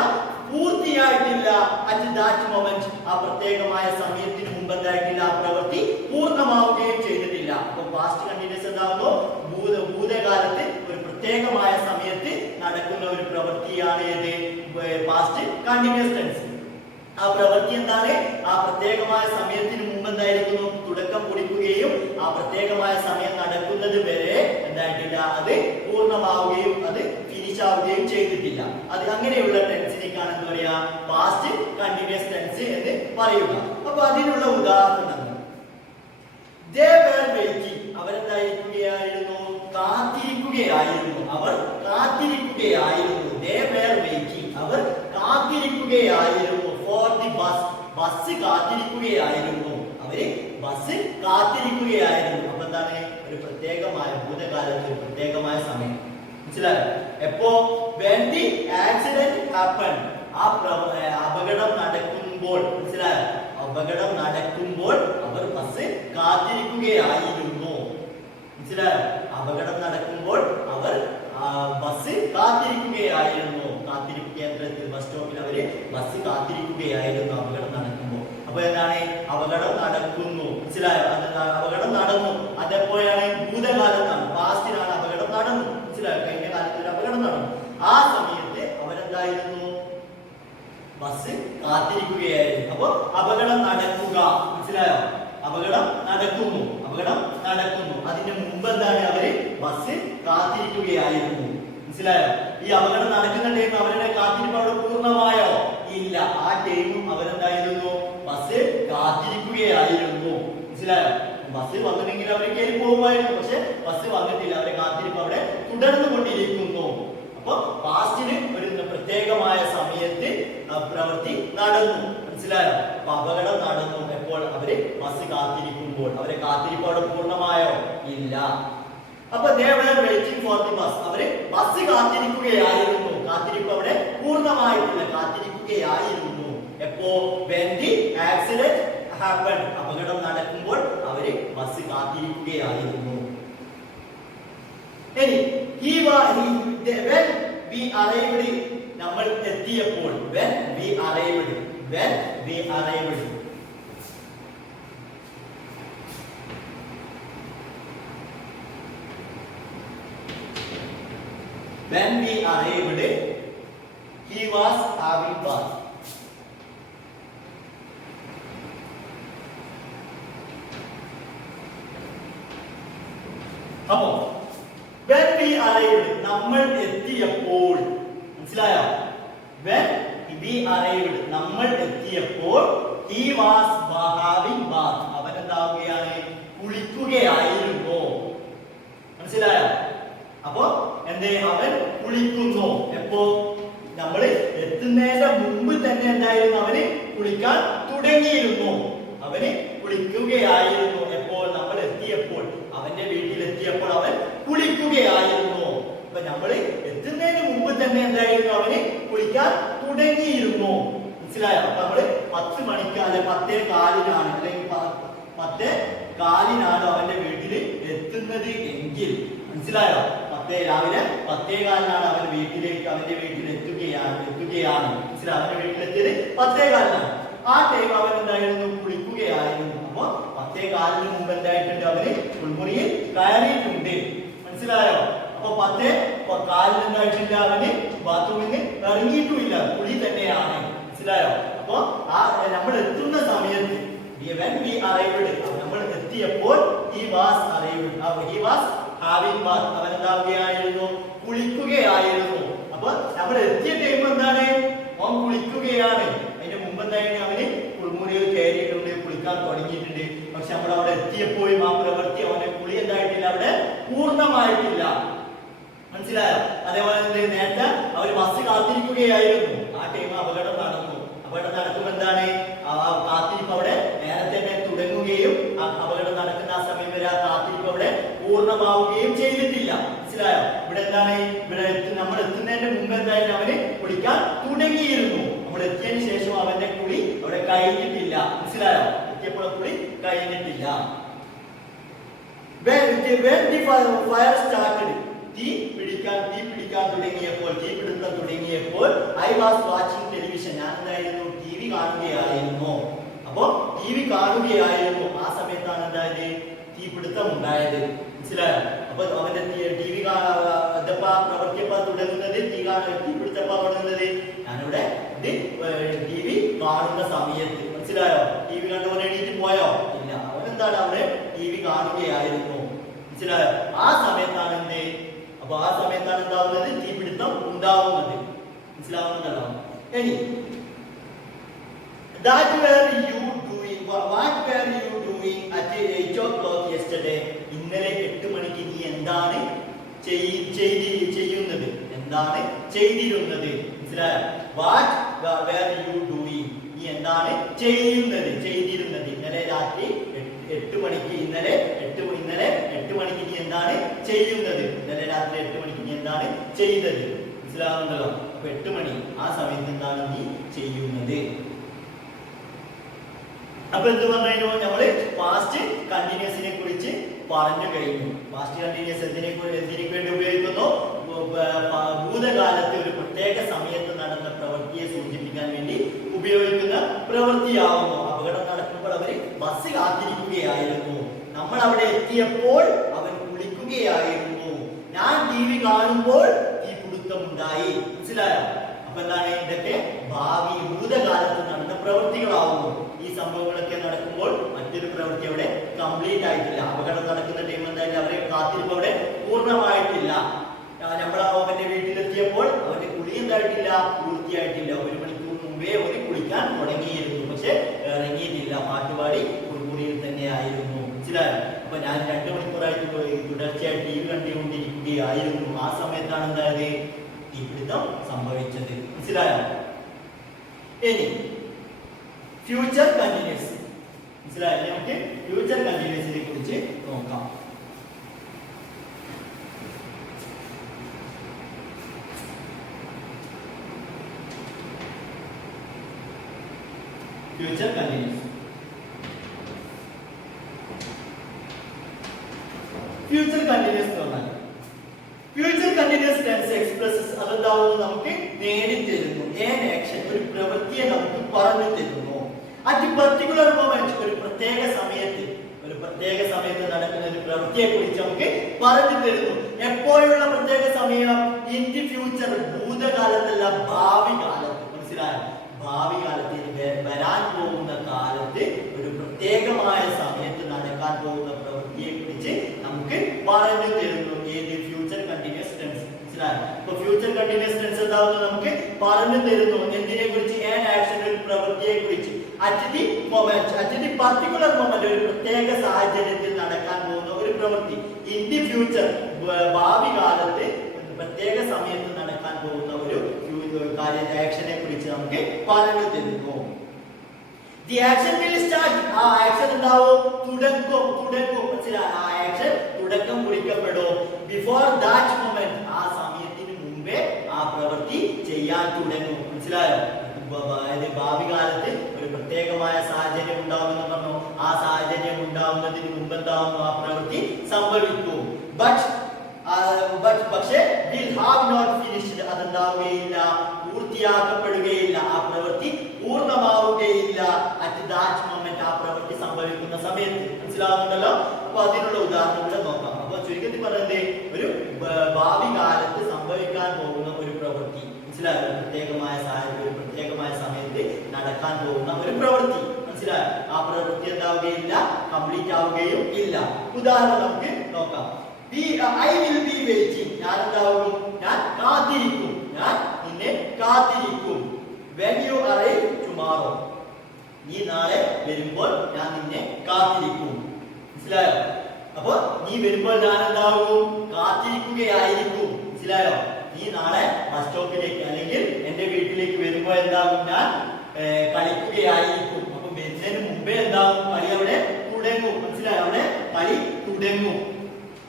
പൂർത്തിയായിട്ടില്ല. അറ്റ് ദാറ്റ് മൊമെന്റ് ആ പ്രത്യേകമായ സമയത്തിന് മുമ്പ് എന്തായിട്ടില്ല? ആ പ്രവൃത്തി പൂർണ്ണമാവുകയും ചെയ്തിട്ടില്ല. അപ്പൊ പാസ്റ്റ് കണ്ടിന്യൂസ് എന്താകുന്നു? ഭൂതകാലത്ത് ഒരു പ്രത്യേകമായ സമയത്ത് നടക്കുന്ന ഒരു പ്രവൃത്തിയാണ് ഏത്? Past continuous tense. ആ പ്രവൃത്തി എന്താണ്? ആ പ്രത്യേകമായ സമയത്തിന് മുമ്പ് എന്തായിരിക്കുന്നു? തുടക്കം കുറിക്കുകയും ആ പ്രത്യേകമായ സമയം നടക്കുന്നത് വരെ എന്തായിട്ടില്ല? അത് പൂർണ്ണമാവുകയും അത് ഫിനിഷ് ആവുകയും ചെയ്തിട്ടില്ല. അത് അങ്ങനെയുള്ള ടെൻസിനേക്കാണ് എന്താ പറയാ? പാസ്റ്റ് കണ്ടിന്യൂസ് ടെൻസ് എന്ന് പറയുക. അപ്പൊ അതിനുള്ള ഉദാഹരണങ്ങൾ they were waiting അവരെന്തായിരിക്കുകയായിരുന്നു? കാത്തിരിക്കുകയായിരുന്നു. അവർ കാത്തിരിക്കുകയായിരുന്നു. they were waiting അവർ കാത്തിരിക്കുകയായിരുന്നു. for the bus ബസ് കാത്തിരിക്കുകയായിരുന്നു. അവര് ബസ് കാത്തിരിക്കുകയായിരുന്നു. അപ്പൊ എന്താണ്? ഒരു പ്രത്യേകമായ ഭൂതകാലത്ത് ഒരു പ്രത്യേകമായ സമയം. മനസ്സിലായോ? എപ്പോ? when the accident happened ആ അപകടം നടക്കുമ്പോൾ. മനസ്സിലായോ? അപകടം നടക്കുമ്പോൾ അവർ ബസ് കാത്തിരിക്കുകയായിരുന്നു. മനസ്സിലായോ? അപകടം നടക്കുമ്പോൾ അവർ ബസ് കാത്തിരിക്കുകയായിരുന്നു. കാത്തിരിപ്പ് കേന്ദ്രത്തിൽ ബസ് സ്റ്റോപ്പിൽ അവര് ബസ് കാത്തിരിക്കുകയായിരുന്നു അപകടം നടക്കുമ്പോൾ. അപ്പൊ എന്താണ്? അപകടം നടക്കുന്നു. മനസ്സിലായോ? അപകടം നടന്നു. അതെപ്പോഴാണ്? ഭൂതകാലത്താണ്. പാസ്റ്റിലാണ് അപകടം നടന്നു. മനസ്സിലായോ? കഴിഞ്ഞ കാലത്ത് ഒരു അപകടം നടന്നു. ആ സമയത്ത് അവരെന്തായിരുന്നു? ബസ് കാത്തിരിക്കുകയായിരുന്നു. അപ്പൊ അപകടം നടക്കുക. മനസ്സിലായോ? അപകടം നടക്കുന്നു. അപകടം നടക്കുന്നു. അതിന്റെ മുമ്പ് എന്താണ്? അവര് ബസ് കാത്തിരിക്കുകയായിരുന്നു. മനസ്സിലായോ? ഈ അപകടം നടക്കുന്ന ടൈം അവരുടെ കാത്തിരിപ്പ് അവിടെ പൂർണ്ണമായോ? ഇല്ല. ആ ടൈമും അവരെന്തായിരുന്നു? ബസ് കാത്തിരിക്കുകയായിരുന്നു. മനസ്സിലായോ? ബസ് വന്നിട്ടെങ്കിൽ അവർ കയറി പോകുമായിരുന്നു. പക്ഷെ ബസ് വന്നിട്ടില്ല. അവരെ കാത്തിരിപ്പ് അവിടെ തുടർന്നു കൊണ്ടിരിക്കുന്നു. അപ്പൊ പാസ്റ്റിന് ഒരു പ്രത്യേകമായ സമയത്ത് പ്രവൃത്തി നടന്നു. മനസ്സിലായോ? അപ്പൊ അപകടം നടന്നു. എപ്പോൾ? അവര് ബസ് കാത്തിരിക്കുമ്പോൾ. അവരെ കാത്തിരിപ്പ് അവിടെ പൂർണ്ണമായോ? ഇല്ല. അപ്പൊ they were waiting for the bus അവര് ബസ് കാത്തിരിക്കുകയായിരുന്നു. കാത്തിരിപ്പ് അവിടെ പൂർണ്ണമായിട്ടില്ല. കാത്തിരിക്കുകയായിരുന്നു. എപ്പോ? when the accident happened അപകടം നടക്കുമ്പോൾ അവര് ബസ് കാത്തിരിക്കുകയായിരുന്നു. ഇനി when we arrived നമ്മൾ എത്തിയപ്പോൾ. when we arrived when we arrived when we arrived he was having bath. അപ്പോ when we arrived നമ്മൾ എത്തിയപ്പോൾ. മനസ്സിലായോ? when we arrived നമ്മൾ എത്തിയപ്പോൾ he was having bath അവൻ എന്താവുകയാണ്? കുളിക്കുകയായിരുന്നു. മനസ്സിലായോ? അപ്പോ എന്തേ? അവൻ കുളിക്കുന്നു. എപ്പോ? നമ്മൾ എത്തുന്നതിന്റെ മുമ്പ് തന്നെ എന്തായിരുന്നു? അവന് കുളിക്കാൻ തുടങ്ങിയിരുന്നു. അവന് കുളിക്കുകയായിരുന്നു. എപ്പോൾ? നമ്മൾ എത്തിയപ്പോൾ. അവന്റെ വീട്ടിലെത്തിയപ്പോൾ അവൻ കുളിക്കുകയായിരുന്നു. അപ്പൊ നമ്മൾ എത്തുന്നതിന് മുമ്പ് തന്നെ എന്തായിരുന്നു? അവന് കുളിക്കാൻ തുടങ്ങിയിരുന്നു. മനസ്സിലായോ? അപ്പൊ നമ്മള് 10 മണിക്ക് അല്ലെ 10:15 അല്ലെങ്കിൽ 10:15 അവന്റെ വീട്ടിൽ എത്തുന്നത് എങ്കിൽ. മനസ്സിലായോ? രാവിലെ 10:15 അവൻ അവന്റെ വീട്ടിൽ എത്തുകയാണ്. മനസ്സിലായോ? അവന്റെ വീട്ടിലെത്തിയത് 10:15. ആ ടൈം അവൻ എന്തായിരുന്നു? കുളിക്കുകയായിരുന്നു. അപ്പൊ 10:15 മുമ്പ് എന്തായിട്ടുണ്ട്? അവന് കുളിമുറിയിൽ കയറിയിട്ടുണ്ട്. മനസ്സിലായോ? അപ്പൊ 10 കാലിൽ എന്തായിട്ടില്ല, അവന് ബാത്റൂമിൽ നിന്ന് ഇറങ്ങിയിട്ടുമില്ല, കുളി തന്നെയാണ്. മനസ്സിലായോ? അപ്പൊ ആ നമ്മൾ എത്തുന്ന സമയത്ത് when we arrived, നമ്മൾ എത്തിയപ്പോൾ he was arrived, he was having bath, അവൻ എന്താവുകയായിരുന്നു, കുളിക്കുകയായിരുന്നു. അപ്പൊ നമ്മൾ എത്തിയ ടൈം എന്താണ്, അവൻ കുളിക്കുകയാണ്. അതിന്റെ മുമ്പ് എന്തായാലും അവന് കുളിമുറിയിൽ കയറിയിട്ടുണ്ട്, കുളിക്കാൻ തുടങ്ങിയിട്ടുണ്ട്. പക്ഷെ നമ്മൾ അവിടെ എത്തിയപ്പോഴും ആ പ്രവൃത്തി, അവന്റെ കുളി എന്തായിട്ടില്ല, അവിടെ പൂർണ്ണമായിട്ടില്ല. മനസ്സിലായോ? അതേപോലെ നേരത്തെ അവർ ബസ് കാത്തിരിക്കുകയായിരുന്നു. ആ ടൈം അപകടം നടന്നു. അപകടം നടക്കുമ്പോൾ എന്താണ്, ആ കാത്തിരിപ്പ് അവിടെ നേരത്തെ തന്നെ തുടങ്ങുകയും അപകടം നടക്കുന്ന ആ സമയം വരെ ആ കാത്തിരിപ്പ് അവിടെ പൂർണ്ണമാവുകയും ചെയ്തിട്ടില്ല. മനസ്സിലായോ? ഇവിടെ എന്താണ്, ഇവിടെ നമ്മൾ എത്തുന്നതിന്റെ മുമ്പ് എന്തായാലും അവന് കുളിക്കാൻ തുടങ്ങിയിരുന്നു. നമ്മൾ എത്തിയതിനു ശേഷം അവന്റെ കുളി അവിടെ കഴിഞ്ഞിട്ടില്ല. മനസ്സിലായോ? എത്തിയപ്പോൾ കുളി കഴിഞ്ഞിട്ടില്ല. When the fire started, തീ പിടിക്കാൻ തുടങ്ങിയപ്പോൾ ഐ വാസ് വാച്ചിങ് ടെലിവിഷൻ, ഞാൻ എന്തായിരുന്നു, ടി വി കാണുകയായിരുന്നു. അപ്പോ ടി വി കാണുകയായിരുന്നു. ആ സമയത്താണ് എന്തായത്, തീപിടുത്തം ഉണ്ടായത്. മനസ്സിലായോ? അപ്പൊ അവന്റെ ടി വി പ്രവർത്തിയപ്പോ തുടങ്ങുന്നത്, തീപിടുത്തപ്പോ തുടങ്ങുന്നത് ഞാനിവിടെ ടി വി കാണുന്ന സമയത്ത്. മനസ്സിലായോ? ടി വി കണ്ടവൻ എണീറ്റ് പോയോ? ഇല്ല, അവനെന്താണ്, അവിടെ ടി വി കാണുകയായിരുന്നു. മനസ്സിലായോ? ആ സമയത്താണ് എന്ത്, അപ്പൊ ആ സമയത്താണ് എന്താവുന്നത്, തീപിടുത്തം ഉണ്ടാവുന്നത്. മനസ്സിലാവുന്നതല്ലോ? ഇനി what were you doing at 8 o'clock yesterday? ഇന്നലെ 8 മണിക്ക് നീ എന്താണ് ചെയ്യുന്നത്, എന്താണ് ചെയ്തിരുന്നത്? മനസ്സിലായോ? what were you doing, നീ എന്താണ് ചെയ്തിരുന്നത് ഇന്നലെ രാത്രി 8 മണിക്ക്. ഇന്നലെ 8 മണിക്ക് നീ എന്താണ് ചെയ്യുന്നത്, ഇന്നലെ രാത്രി 8 മണിക്ക് നീ എന്താണ് ചെയ്തത്? മനസ്സിലാവുന്നല്ലോ? അപ്പൊ 8 മണി ആ സമയത്ത് എന്താണ് നീ ചെയ്യുന്നത്? അപ്പൊ എന്ത് പറഞ്ഞു, നമ്മള് പാസ്റ്റ് കണ്ടിന്യൂസിനെ കുറിച്ച് പറഞ്ഞു കഴിഞ്ഞു. പാസ്റ്റ് കണ്ടിന്യൂസ് എന്തിനു വേണ്ടി ഉപയോഗിക്കുന്നു, ഭൂതകാലത്തെ ഒരു പ്രത്യേക സമയത്ത് നടന്ന പ്രവൃത്തിയെ സൂചിപ്പിക്കാൻ വേണ്ടി ഉപയോഗിക്കുന്ന പ്രവൃത്തിയാവുന്നു. അപകടം നടക്കുമ്പോൾ അവര് ബസ് കാത്തിരിക്കുകയായിരുന്നു. നമ്മൾ അവിടെ എത്തിയപ്പോൾ അവൻ കുളിക്കുകയായിരുന്നു. ഞാൻ ടി വി കാണുമ്പോൾ തീപിടുത്തമുണ്ടായി. മനസ്സിലായോ? അപ്പൊ എന്താണ്, ഇതൊക്കെ ഭാവി ഭൂതകാലത്ത് നടന്ന പ്രവൃത്തികളാവുന്നു. ഈ സംഭവങ്ങളൊക്കെ നടക്കുമ്പോൾ മറ്റൊരു പ്രവൃത്തി അവിടെ കംപ്ലീറ്റ് ആയിട്ടില്ല. അപകടം നടക്കുന്ന ടൈം എന്തായാലും അവരെ കാത്തിരിപ്പ് അവിടെ പൂർണ്ണമായിട്ടില്ല. നമ്മൾ അവന്റെ വീട്ടിലെത്തിയപ്പോൾ അവന്റെ കുളി എന്തായിട്ടില്ല, പൂർത്തിയായിട്ടില്ല. 1 മണിക്കൂർ മുമ്പേ അവര് കുളിക്കാൻ തുടങ്ങിയിരുന്നു, പക്ഷെ ഇറങ്ങിയിട്ടില്ല. പാട്ടുപാടി കുളിമുറിയിൽ തന്നെ ആയിരുന്നു. മനസ്സിലായോ? അപ്പൊ ഞാൻ 2 മണിക്കൂറായിട്ട് തുടർച്ചയായി ടി വി കണ്ടുകൊണ്ടിരിക്കുകയായിരുന്നു. ആ സമയത്താണ് എന്തായത്, തീപിടുത്തം സംഭവിച്ചത്. മനസ്സിലായോ? ഇനി ഫ്യൂച്ചർ കണ്ടിന്യൂസ്. മനസ്സിലായോ? നമുക്ക് ഫ്യൂച്ചർ കണ്ടിന്യൂസിനെ കുറിച്ച് നോക്കാം. Future continuous. ഫ്യൂച്ചർ കണ്ടിന്യൂസ് എന്ന് പറഞ്ഞാൽ ഫ്യൂച്ചർ കണ്ടിന്യൂസ് ടെൻസ് എക്സ്പ്രസസ്, അതെന്താവുന്നു, നമുക്ക് നേടിത്തരുന്നു. an action, ഒരു പ്രവൃത്തിയെ നമുക്ക് പറഞ്ഞു തരുന്നു. അറ്റ് പർട്ടിക്കുലർ മൊമെന്റ്, ഒരു പ്രത്യേക സമയത്ത് നടക്കുന്ന ഒരു പ്രവൃത്തിയെ കുറിച്ച് നമുക്ക് പറഞ്ഞു തരുന്നു. എപ്പോഴുള്ള പ്രത്യേക സമയം, ഇൻ ദി ഫ്യൂച്ചർ, ഭൂതകാലത്തല്ല, ഭാവി കാലത്ത്. മനസ്സിലായോ? ഭാവി കാലത്ത്, വരാൻ പോകുന്ന കാലത്ത് ഒരു പ്രത്യേകമായ സമയത്ത് നടക്കാൻ പോകുന്ന പ്രവൃത്തിയെ കുറിച്ച് നമുക്ക് പറഞ്ഞു തരുന്നു. ഏത്? Future continuous tense. മനസ്സിലായോ? ഇപ്പൊ ഫ്യൂച്ചർ കണ്ടിന്യൂസ് ടെൻസ് എന്താവുന്നു, നമുക്ക് പറഞ്ഞു തരുന്നു. എന്തിനെ കുറിച്ച്? an action, ഒരു പ്രവൃത്തിയെ കുറിച്ച്. At the moment, at the particular moment, ഒരു പ്രത്യേക സാഹചര്യത്തിൽ നടക്കാൻ പോകുന്ന ഒരു പ്രവൃത്തി. ഇൻ ദി ഫ്യൂച്ചർ, ഭാവി കാലത്ത് പ്രത്യേക സമയത്ത് നടക്കാൻ പോകുന്ന ഒരു ആക്ഷനെ കുറിച്ച് നമുക്ക് പറഞ്ഞു തരുന്നു. The action will start, ആ ആക്ഷൻ എന്താവും, തുടങ്ങും. മനസ്സിലായോ? ആ ആക്ഷൻ തുടക്കം കുറിക്കപ്പെടും. ബിഫോർ ദാറ്റ് മൊമെന്റ്, ആ സമയത്തിന് മുമ്പേ ആ പ്രവൃത്തി ചെയ്യാൻ തുടങ്ങും. മനസ്സിലായോ? ഭാവി കാലത്ത് ഒരു പ്രത്യേകമായ സാഹചര്യം ഉണ്ടാവുമെന്ന് പറഞ്ഞു. ആ സാഹചര്യം ഉണ്ടാവുന്നതിന് മുമ്പ് എന്താവുന്നു, ആ പ്രവൃത്തി സംഭവിക്കും. പക്ഷേ will have not finished, അതെന്താവുകയില്ല, പൂർത്തിയാക്കപ്പെടുകയില്ല. ആ പ്രവൃത്തി പൂർണ്ണമാവുകയില്ല. at that moment, ആ പ്രവൃത്തി സംഭവിക്കുന്ന സമയത്ത്. മനസ്സിലാവുന്നുണ്ടല്ലോ? അപ്പൊ അതിനുള്ള ഉദാഹരണങ്ങൾ നോക്കാം. അപ്പൊ ചുരുക്കത്തിൽ പറയുന്നത്, ഒരു ഭാവി കാലത്ത് നടക്കാൻ പോകുന്ന ഒരു പ്രവൃത്തി. മനസ്സിലായോ? ആ പ്രവൃത്തി എന്താവുകയില്ല, കംപ്ലീറ്റ് ആവുകയും ഇല്ല. ഉദാഹരണം നമുക്ക് നോക്കാം. I will be waiting. ഞാൻ എന്താവും? ഞാൻ കാത്തിരിക്കും. ഞാൻ നിന്നെ കാത്തിരിക്കും. When you arrive tomorrow. നീ നാളെ വരുമ്പോൾ ഞാൻ നിന്നെ കാത്തിരിക്കും. മനസ്സിലായോ? അപ്പൊ നീ വരുമ്പോൾ ഞാൻ എന്താവും? കാത്തിരിക്കുകയായിരിക്കും. മനസ്സിലായോ? നീ നാളെ ബസ് സ്റ്റോപ്പിലേക്ക് അല്ലെങ്കിൽ എന്റെ വീട്ടിലേക്ക് വരുമ്പോൾ എന്താകും? ഞാൻ കളിക്കുകയായിരിക്കും. അപ്പൊ വരുന്നതിന് മുമ്പേ എന്താകും? കളി അവിടെ തുടങ്ങും. മനസ്സിലായോ? അവിടെ കളി തുടങ്ങും.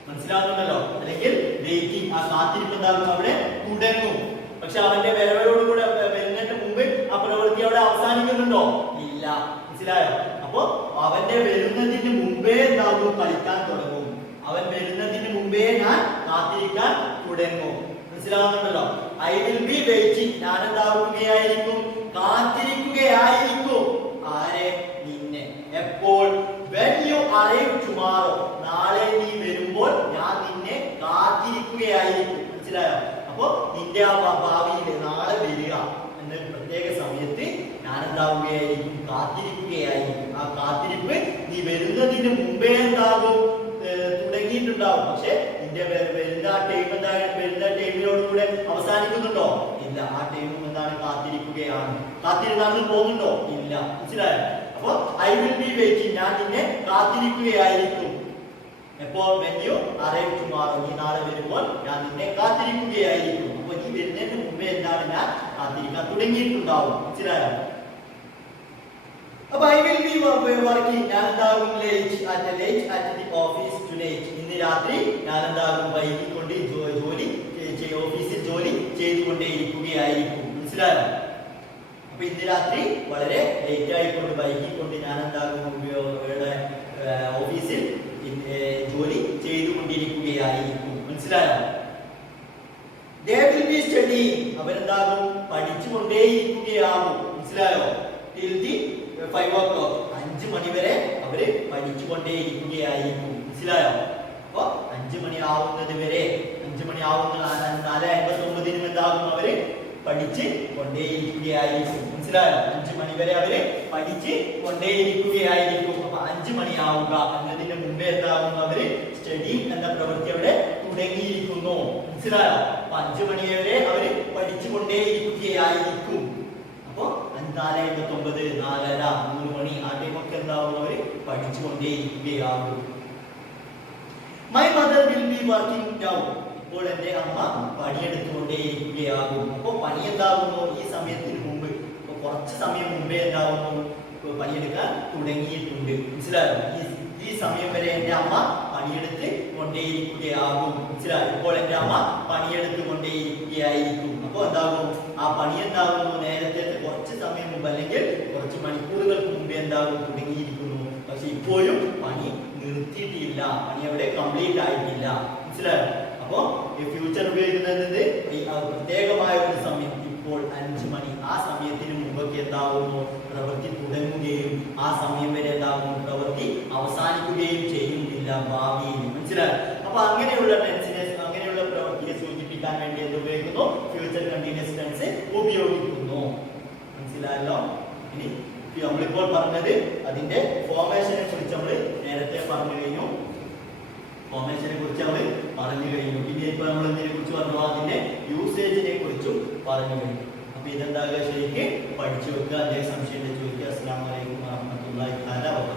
മനസ്സിലാവുന്നുണ്ടല്ലോ? അല്ലെങ്കിൽ വെയിറ്റിംഗ്, ആ കാത്തിരിപ്പ് എന്താകും? അവിടെ തുടങ്ങും. പക്ഷെ അവന്റെ വരവോടുകൂടെ വരുന്നതിന് മുമ്പ് ആ പ്രവൃത്തി അവിടെ അവസാനിക്കുന്നുണ്ടോ? ഇല്ല. മനസ്സിലായോ? അപ്പൊ അവന്റെ വരുന്നതിന് മുമ്പേ എന്താകും? കളിക്കാൻ തുടങ്ങും. അവൻ വരുന്നതിന് മുമ്പേ ഞാൻ കാത്തിരിക്കാൻ തുടങ്ങും. മനസ്സിലാവുന്നുണ്ടല്ലോ? I will be waiting. ഞാൻ എന്താവുകയായിരിക്കും? കാത്തിരിക്കുകയായിരിക്കും. ആരെ? നിന്നെ. എപ്പോൾ? when you arrive tomorrow. നാളെ നീ വരുമ്പോൾ ഞാൻ നിന്നെ കാത്തിരിക്കുകയായിരിക്കും. മനസ്സിലായോ? അപ്പൊ നിന്റെ ആ ഭാവിയിൽ നാളെ വരിക എന്ന പ്രത്യേക സമയത്ത് ഞാൻ എന്താവുകയായിരിക്കും? കാത്തിരിക്കുകയായിരിക്കും. ആ കാത്തിരിപ്പ് നീ വരുന്നതിന് മുമ്പേ എന്താകും? തുടങ്ങിയിട്ടുണ്ടാവും. പക്ഷെ നിന്റെ വരുന്ന ടൈം എന്താണ്? വരുന്ന ടൈമിനോടുകൂടെ അവസാനിക്കുന്നുണ്ടോ? ഇല്ല. ആ ടൈമും എന്താണ്? കാത്തിരിക്കുകയാണ്. കാത്തിരുന്നാണ് പോകുന്നുണ്ടോ? ഇല്ല. മനസ്സിലായോ? അപ്പൊ ഐ വിൽ ബി വെയിറ്റിംഗ്. ഞാൻ നിന്നെ കാത്തിരിക്കുകയായിരിക്കും. എപ്പോൾ? when you arrive tomorrow. നീ നാളെ വരുമ്പോൾ ഞാൻ നിന്നെ കാത്തിരിക്കുകയായിരിക്കും. അപ്പൊ നീ വരുന്നതിന് മുമ്പേ എന്താണ്? ഞാൻ കാത്തിരിക്കാൻ തുടങ്ങിയിട്ടുണ്ടാവും. മനസ്സിലായോ? അപ്പൊ ഐ വിൽ ബി വർക്കിംഗ്. ഞാൻ എന്താകും? late at the office tonight. ഇന്ന് രാത്രി ഞാൻ എന്താകും? വൈകിക്കൊണ്ട് ഓഫീസിൽ ജോലി ചെയ്തുകൊണ്ടേയിരിക്കുകയായിരിക്കും. മനസ്സിലായോ? അപ്പൊ ഇന്ന് രാത്രി വളരെ ലേറ്റ് ആയിക്കൊണ്ട് വൈകിക്കൊണ്ട് ഞാൻ എന്താകും? ഓഫീസിൽ ജോലി ചെയ്തുകൊണ്ടിരിക്കുകയായിരിക്കും. മനസ്സിലായോ? they will be studying. അവരെന്താകും? പഠിച്ചുകൊണ്ടേയിരിക്കുകയാകും. മനസ്സിലായോ? till the 5 o'clock. 5 മണി വരെ അവര് പഠിച്ചുകൊണ്ടേയിരിക്കുകയായിരിക്കും. മനസ്സിലായോ? അപ്പൊ 5 മണി ആവുന്നത് വരെ 5 മണി ആവുന്ന 4:59 എന്താകും? അവര് പഠിച്ച് കൊണ്ടേയിരിക്കുകയായിരിക്കും. മനസ്സിലായോ? 5 മണി വരെ അവര് പഠിച്ച് കൊണ്ടേയിരിക്കുകയായിരിക്കും. അപ്പൊ 5 മണിയാവുക എന്നതിന് മുമ്പേ എന്താകും? അവര് സ്റ്റഡി എന്ന പ്രവൃത്തി അവിടെ തുടങ്ങിയിരിക്കുന്നു. മനസ്സിലായോ? അപ്പൊ 5 മണി വരെ അവര് പഠിച്ചു കൊണ്ടേയിരിക്കുകയായിരിക്കും. അപ്പൊ 4:59, 4:30, 3 മണി ആ ടൈമൊക്കെ എന്താവും? അവര് പഠിച്ചു കൊണ്ടേയിരിക്കുകയാകും. My mother will be working now. ഇപ്പോൾ എന്റെ അമ്മ പണിയെടുത്തുകൊണ്ടേയിരിക്കുകയാകും. അപ്പൊ പണി എന്താകുന്നു? ഈ സമയത്തിന് മുമ്പ്, കുറച്ച് സമയം മുമ്പേ എന്താകുന്നു? പണിയെടുക്കാൻ തുടങ്ങിയിട്ടുണ്ട്. മനസ്സിലായോ? ഈ സമയം വരെ എന്റെ അമ്മ പണിയെടുത്ത് കൊണ്ടേയിരിക്കുകയാകും. മനസ്സിലായോ? ഇപ്പോൾ എന്റെ അമ്മ പണിയെടുത്ത് കൊണ്ടേയിരിക്കുകയായിരിക്കും. അപ്പൊ എന്താകും? ആ പണി എന്താകുന്നു? നേരത്തെ കുറച്ച് സമയം മുമ്പ് അല്ലെങ്കിൽ കുറച്ച് മണിക്കൂറുകൾക്ക് മുമ്പേ എന്താകും? തുടങ്ങിയിരിക്കുന്നു. പക്ഷെ ഇപ്പോഴും പണി നിർത്തിയിട്ടില്ല. പണി അവിടെ കംപ്ലീറ്റ് ആയിട്ടില്ല. മനസ്സിലായോ? അപ്പൊ ഈ ഫ്യൂച്ചർ ഉപയോഗിക്കുന്നത് പ്രത്യേകമായ ഒരു സമയം. ഇപ്പോൾ 5 മണി. ആ സമയത്തിന് മുമ്പൊക്കെ എന്താകുന്നു? പ്രവൃത്തി തുടങ്ങുകയും ആ സമയം വരെ എന്താകുന്നു? പ്രവൃത്തി അവസാനിക്കുകയും ചെയ്യുന്നില്ല ഭാവിയിൽ. മനസ്സിലായോ? അപ്പൊ അങ്ങനെയുള്ള ടെൻസിനെ, അങ്ങനെയുള്ള പ്രവൃത്തിയെ സൂചിപ്പിക്കാൻ വേണ്ടി എന്ത് ഉപയോഗിക്കുന്നു? ഫ്യൂച്ചർ കണ്ടിന്യൂസ് ടെൻസ് ഉപയോഗിക്കുന്നു. മനസ്സിലായല്ലോ? ഇനി നമ്മളിപ്പോൾ പറഞ്ഞത് അതിന്റെ ഫോർമേഷനെ കുറിച്ച് നമ്മൾ നേരത്തെ പറഞ്ഞു കഴിഞ്ഞു. ഫോർമേഷനെ കുറിച്ച് നമ്മൾ പറഞ്ഞു കഴിഞ്ഞു. പിന്നെ ഇപ്പൊ നമ്മൾ ഇതിനെ കുറിച്ച് പറഞ്ഞു, അതിന്റെ യൂസേജിനെ കുറിച്ചും പറഞ്ഞു കഴിഞ്ഞു. അപ്പൊ ഇതെന്താകുക? ശരിക്ക് പഠിച്ചു വെക്കുക. അതേ സംശയം ചോദിക്കുക. അസ്സലാമു അലൈക്കും വറഹ്മത്തുള്ളാഹി തആല വബറകാതുഹു.